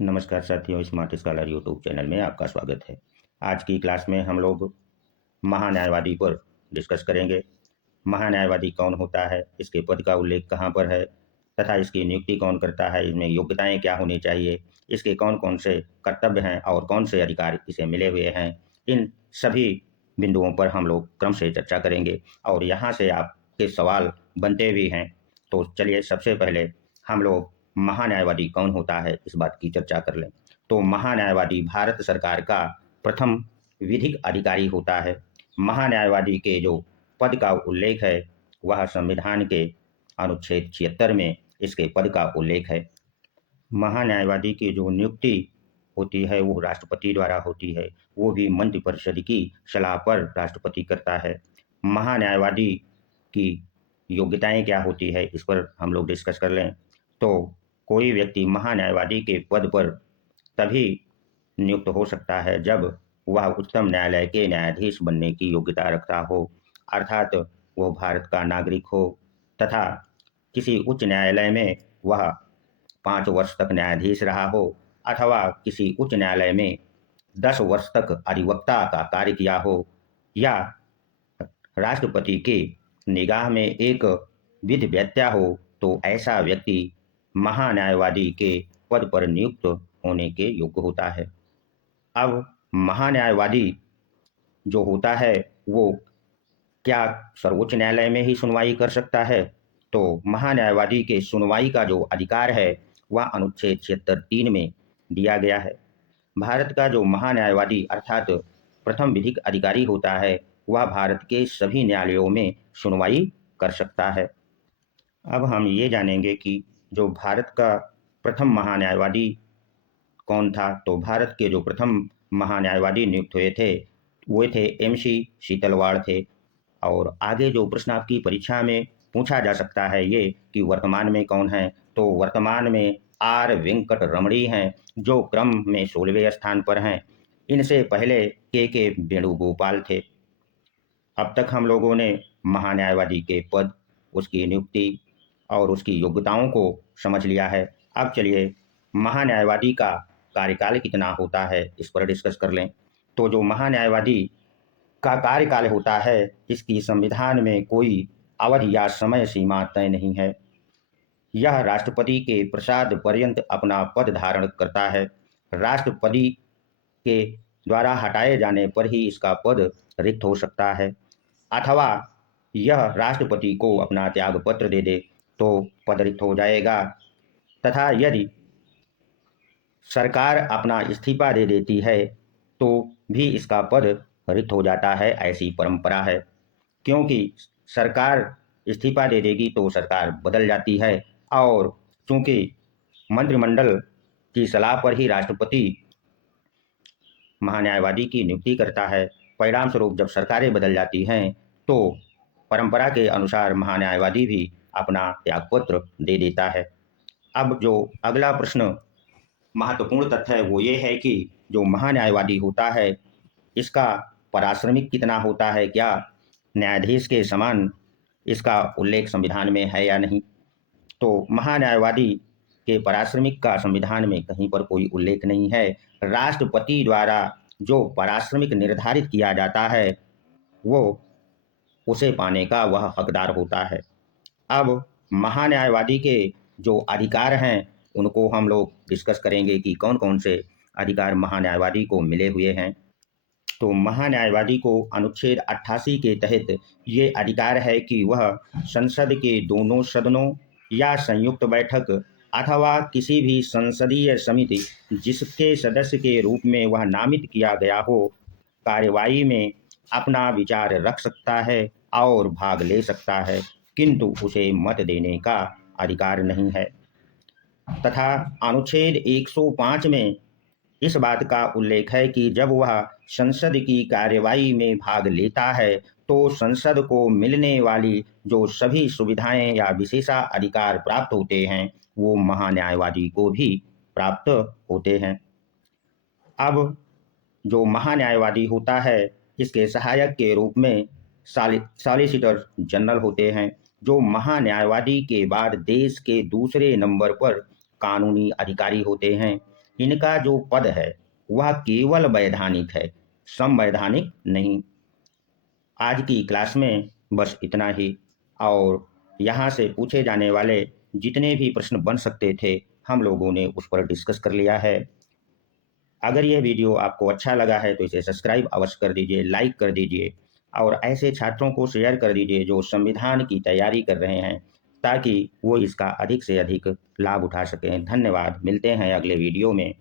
नमस्कार साथियों, smart scholar YouTube channel में आपका स्वागत है। आज की क्लास में हम लोग महान्यायवादी पर डिस्कस करेंगे। महान्यायवादी कौन होता है, इसके पद का उल्लेख कहाँ पर है तथा इसकी नियुक्ति कौन करता है, इसमें योग्यताएं क्या होनी चाहिए, इसके कौन कौन से कर्तव्य हैं और कौन से अधिकार इसे मिले हुए हैं। इन सभी बिंदुओं पर हम लोग क्रम से चर्चा करेंगे और यहाँ से आपके सवाल बनते भी हैं। तो चलिए सबसे पहले हम लोग महान्यायवादी कौन होता है इस बात की चर्चा कर लें। तो महान्यायवादी भारत सरकार का प्रथम विधिक अधिकारी होता है। महान्यायवादी के जो पद का उल्लेख है वह संविधान के अनुच्छेद 76 में इसके पद का उल्लेख है। महान्यायवादी की जो नियुक्ति होती है वो राष्ट्रपति द्वारा होती है, वो भी मंत्रिपरिषद की सलाह पर राष्ट्रपति करता है। महान्यायवादी की योग्यताएं क्या होती है इस पर हम लोग डिस्कस कर लें। तो कोई व्यक्ति महान्यायवादी के पद पर तभी नियुक्त हो सकता है जब वह उच्चतम न्यायालय के न्यायाधीश बनने की योग्यता रखता हो, अर्थात वो भारत का नागरिक हो तथा किसी उच्च न्यायालय में वह 5 वर्ष तक न्यायाधीश रहा हो अथवा किसी उच्च न्यायालय में 10 वर्ष तक अधिवक्ता का कार्य किया हो या राष्ट्रपति की निगाह में एक विधि वेत्ता हो, तो ऐसा व्यक्ति महान्यायवादी के पद पर नियुक्त होने के योग्य होता है। अब महान्यायवादी जो होता है वो क्या सर्वोच्च न्यायालय में ही सुनवाई कर सकता है? तो महान्यायवादी के सुनवाई का जो अधिकार है वह अनुच्छेद 76(3) में दिया गया है। भारत का जो महान्यायवादी अर्थात प्रथम विधिक अधिकारी होता है वह भारत के सभी न्यायालयों में सुनवाई कर सकता है। अब हम ये जानेंगे कि जो भारत का प्रथम महान्यायवादी कौन था। तो भारत के जो प्रथम महान्यायवादी नियुक्त हुए थे वो थे MC शीतलवाड़ थे। और आगे जो प्रश्न आपकी परीक्षा में पूछा जा सकता है ये कि वर्तमान में कौन है, तो वर्तमान में R वेंकट रमणी हैं जो क्रम में 16वें स्थान पर हैं। इनसे पहले के वेणुगोपाल थे। अब तक हम लोगों ने महान्यायवादी के पद, उसकी नियुक्ति और उसकी योग्यताओं को समझ लिया है। अब चलिए महान्यायवादी का कार्यकाल कितना होता है इस पर डिस्कस कर लें। तो जो महान्यायवादी का कार्यकाल होता है इसकी संविधान में कोई अवधि या समय सीमा तय नहीं है। यह राष्ट्रपति के प्रसाद पर्यंत अपना पद धारण करता है। राष्ट्रपति के द्वारा हटाए जाने पर ही इसका पद रिक्त हो सकता है अथवा यह राष्ट्रपति को अपना त्याग पत्र दे दे तो पद रिक्त हो जाएगा, तथा यदि सरकार अपना इस्तीफा दे देती है तो भी इसका पद रिक्त हो जाता है। ऐसी परंपरा है, क्योंकि सरकार इस्तीफा दे देगी तो सरकार बदल जाती है और चूंकि मंत्रिमंडल की सलाह पर ही राष्ट्रपति महान्यायवादी की नियुक्ति करता है, परिणाम स्वरूप जब सरकारें बदल जाती हैं तो परंपरा के अनुसार महान्यायवादी भी अपना त्यागपत्र दे देता है। अब जो अगला प्रश्न महत्वपूर्ण तथ्य है वो ये है कि जो महान्यायवादी होता है इसका पारिश्रमिक कितना होता है, क्या न्यायाधीश के समान इसका उल्लेख संविधान में है या नहीं। तो महान्यायवादी के पारिश्रमिक का संविधान में कहीं पर कोई उल्लेख नहीं है। राष्ट्रपति द्वारा जो पारिश्रमिक निर्धारित किया जाता है वो उसे पाने का वह हकदार होता है। अब महान्यायवादी के जो अधिकार हैं उनको हम लोग डिस्कस करेंगे कि कौन कौन से अधिकार महान्यायवादी को मिले हुए हैं। तो महान्यायवादी को अनुच्छेद 88 के तहत ये अधिकार है कि वह संसद के दोनों सदनों या संयुक्त बैठक अथवा किसी भी संसदीय समिति जिसके सदस्य के रूप में वह नामित किया गया हो कार्यवाही में अपना विचार रख सकता है और भाग ले सकता है, किंतु उसे मत देने का अधिकार नहीं है। तथा अनुच्छेद 105 में इस बात का उल्लेख है कि जब वह संसद की कार्यवाही में भाग लेता है तो संसद को मिलने वाली जो सभी सुविधाएं या विशेषाधिकार प्राप्त होते हैं वो महान्यायवादी को भी प्राप्त होते हैं। अब जो महान्यायवादी होता है इसके सहायक के रूप में सॉलिसिटर जनरल होते हैं, जो महान्यायवादी के बाद देश के दूसरे नंबर पर कानूनी अधिकारी होते हैं। इनका जो पद है वह केवल वैधानिक है, संवैधानिक नहीं। आज की क्लास में बस इतना ही। और यहाँ से पूछे जाने वाले जितने भी प्रश्न बन सकते थे हम लोगों ने उस पर डिस्कस कर लिया है। अगर यह वीडियो आपको अच्छा लगा है तो इसे सब्सक्राइब अवश्य कर दीजिए, लाइक कर दीजिए और ऐसे छात्रों को शेयर कर दीजिए जो संविधान की तैयारी कर रहे हैं, ताकि वो इसका अधिक से अधिक लाभ उठा सकें। धन्यवाद, मिलते हैं अगले वीडियो में।